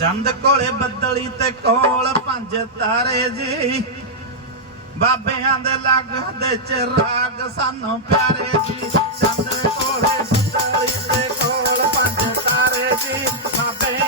ਚੰਦ ਕੋਲੇ ਬੱਦਲੀ ਤੇ ਕੋਲ ਪੰਜ ਤਾਰੇ ਜੀ। ਬਾਬਿਆਂ ਦੇ ਲੱਗਦੇ ਚਿਰਾਗ ਸਾਨੂੰ ਪਿਆਰੇ ਜੀ। ਚੰਦ ਕੋਲੇ ਬੱਦਲੀ ਤੇ ਕੋਲ ਪੰਜ ਤਾਰੇ ਜੀ। ਬਾਬੇ